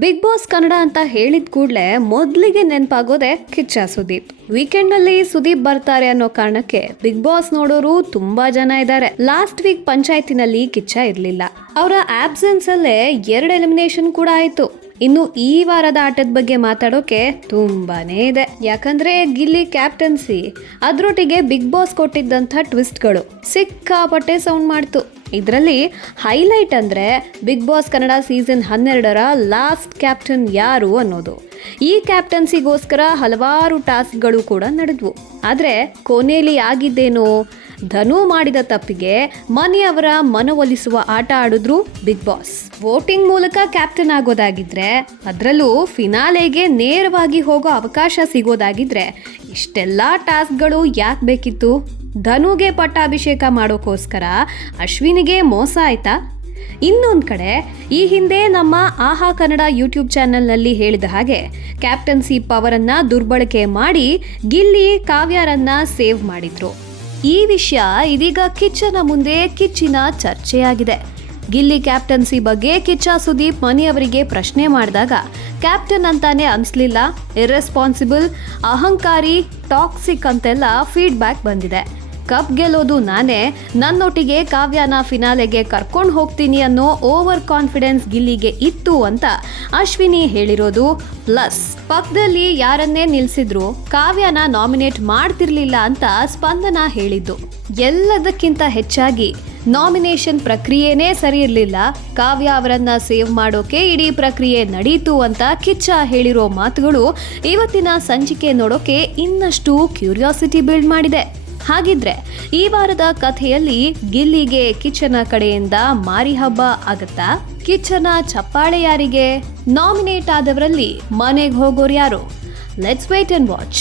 Big boss Kannada ಅಂತ ಹೇಳಿದ ಕೂಡಲೇ ಮೊದಲಿಗೆ ನೆನಪಾಗೋದೆ ಕಿಚ್ಚ ಸುದೀಪ್. ವೀಕೆಂಡ್ ನಲ್ಲಿ ಸುದೀಪ್ ಬರ್ತಾರೆ ಅನ್ನೋ ಕಾರಣಕ್ಕೆ ಬಿಗ್ ಬಾಸ್ ನೋಡೋರು ತುಂಬಾ ಜನ ಇದ್ದಾರೆ. ಲಾಸ್ಟ್ ವೀಕ್ ಪಂಚಾಯತಿನಲ್ಲಿ ಕಿಚ್ಚ ಇರ್ಲಿಲ್ಲ. ಅವರ ಆಬ್ಸೆನ್ಸ್ ಅಲ್ಲೇ 2 ಎಲಿಮಿನೇಷನ್ ಕೂಡ ಆಯ್ತು. ಇನ್ನು ಈ ವಾರದ ಆಟದ ಬಗ್ಗೆ ಮಾತಾಡೋಕೆ ತುಂಬಾನೇ ಇದೆ. ಯಾಕಂದ್ರೆ ಗಿಲ್ಲಿ ಕ್ಯಾಪ್ಟನ್ಸಿ ಅದ್ರೊಟ್ಟಿಗೆ ಬಿಗ್ ಬಾಸ್ ಕೊಟ್ಟಿದ್ದಂಥ ಟ್ವಿಸ್ಟ್ಗಳು ಸಿಕ್ಕಾಪಟ್ಟೆ ಸೌಂಡ್ ಮಾಡ್ತು. ಇದರಲ್ಲಿ ಹೈಲೈಟ್ ಅಂದ್ರೆ ಬಿಗ್ ಬಾಸ್ ಕನ್ನಡ ಸೀಸನ್ 12ರ ಲಾಸ್ಟ್ ಕ್ಯಾಪ್ಟನ್ ಯಾರು ಅನ್ನೋದು. ಈ ಕ್ಯಾಪ್ಟನ್ಸಿಗೋಸ್ಕರ ಹಲವಾರು ಟಾಸ್ಕ್ಗಳು ಕೂಡ ನಡೆದ್ವು. ಆದರೆ ಕೊನೆಯಲ್ಲಿ ಆಗಿದ್ದೇನೋ, ಧನು ಮಾಡಿದ ತಪ್ಪಿಗೆ ಮನೆಯವರ ಮನವೊಲಿಸುವ ಆಟ ಆಡಿದ್ರು ಬಿಗ್ ಬಾಸ್. ವೋಟಿಂಗ್ ಮೂಲಕ ಕ್ಯಾಪ್ಟನ್ ಆಗೋದಾಗಿದ್ರೆ, ಅದರಲ್ಲೂ ಫಿನಾಲೆಗೆ ನೇರವಾಗಿ ಹೋಗೋ ಅವಕಾಶ ಸಿಗೋದಾಗಿದ್ರೆ ಇಷ್ಟೆಲ್ಲ ಟಾಸ್ಕ್ಗಳು ಯಾಕೆ ಬೇಕಿತ್ತು? ಧನುಗೆ ಪಟ್ಟಾಭಿಷೇಕ ಮಾಡೋಕ್ಕೋಸ್ಕರ ಅಶ್ವಿನಿಗೆ ಮೋಸ ಆಯ್ತಾ? ಇನ್ನೊಂದು ಕಡೆ ಈ ಹಿಂದೆ ನಮ್ಮ ಆಹಾ ಕನ್ನಡ ಯೂಟ್ಯೂಬ್ ಚಾನೆಲ್ನಲ್ಲಿ ಹೇಳಿದ ಹಾಗೆ ಕ್ಯಾಪ್ಟನ್ಸಿ ಪವರನ್ನ ದುರ್ಬಳಕೆ ಮಾಡಿ ಗಿಲ್ಲಿ ಕಾವ್ಯರನ್ನ ಸೇವ್ ಮಾಡಿದ್ರು. ಈ ವಿಷಯ ಇದೀಗ ಕಿಚ್ಚನ ಮುಂದೆ ಕಿಚ್ಚಿನ ಚರ್ಚೆಯಾಗಿದೆ. ಗಿಲ್ಲಿ ಕ್ಯಾಪ್ಟನ್ಸಿ ಬಗ್ಗೆ ಕಿಚ್ಚ ಸುದೀಪ್ ಮನೆಯವರಿಗೆ ಪ್ರಶ್ನೆ ಮಾಡಿದಾಗ ಕ್ಯಾಪ್ಟನ್ ಅಂತಾನೆ ಅನ್ಸ್ಲಿಲ್ಲ, ಇರ್ರೆಸ್ಪಾನ್ಸಿಬಲ್, ಅಹಂಕಾರಿ, ಟಾಕ್ಸಿಕ್ ಅಂತೆಲ್ಲ ಫೀಡ್ಬ್ಯಾಕ್ ಬಂದಿದೆ. ಕಪ್ ಗೆಲ್ಲೋದು ನಾನೇ, ನನ್ನೊಟ್ಟಿಗೆ ಕಾವ್ಯನ ಫಿನಾಲೆಗೆ ಕರ್ಕೊಂಡು ಹೋಗ್ತೀನಿ ಅನ್ನೋ ಓವರ್ ಕಾನ್ಫಿಡೆನ್ಸ್ ಗಿಲ್ಲಿಗೆ ಇತ್ತು ಅಂತ ಅಶ್ವಿನಿ ಹೇಳಿರೋದು. ಪ್ಲಸ್ ಪಕ್ಕದಲ್ಲಿ ಯಾರನ್ನೇ ನಿಲ್ಸಿದ್ರು ಕಾವ್ಯನ ನಾಮಿನೇಟ್ ಮಾಡ್ತಿರ್ಲಿಲ್ಲ ಅಂತ ಸ್ಪಂದನ ಹೇಳಿದ್ದು. ಎಲ್ಲದಕ್ಕಿಂತ ಹೆಚ್ಚಾಗಿ ನಾಮಿನೇಷನ್ ಪ್ರಕ್ರಿಯೆನೇ ಸರಿ ಇರಲಿಲ್ಲ, ಕಾವ್ಯ ಅವರನ್ನ ಸೇವ್ ಮಾಡೋಕೆ ಇಡೀ ಪ್ರಕ್ರಿಯೆ ನಡೀತು ಅಂತ ಕಿಚ್ಚ ಹೇಳಿರೋ ಮಾತುಗಳು ಇವತ್ತಿನ ಸಂಚಿಕೆ ನೋಡೋಕೆ ಇನ್ನಷ್ಟು ಕ್ಯೂರಿಯಾಸಿಟಿ ಬಿಲ್ಡ್ ಮಾಡಿದೆ. ಹಾಗಿದ್ರೆ ಈ ವಾರದ ಕಥೆಯಲ್ಲಿ ಗಿಲ್ಲಿಗೆ ಕಿಚ್ಚನ ಕಡೆಯಿಂದ ಮಾರಿ ಹಬ್ಬ ಆಗತ್ತಾ? ಕಿಚ್ಚನ ಚಪ್ಪಾಳೆ ಯಾರಿಗೆ? ನಾಮಿನೇಟ್ ಆದವರಲ್ಲಿ ಮನೆಗೆ ಹೋಗೋರು ಯಾರು? Let's wait and watch.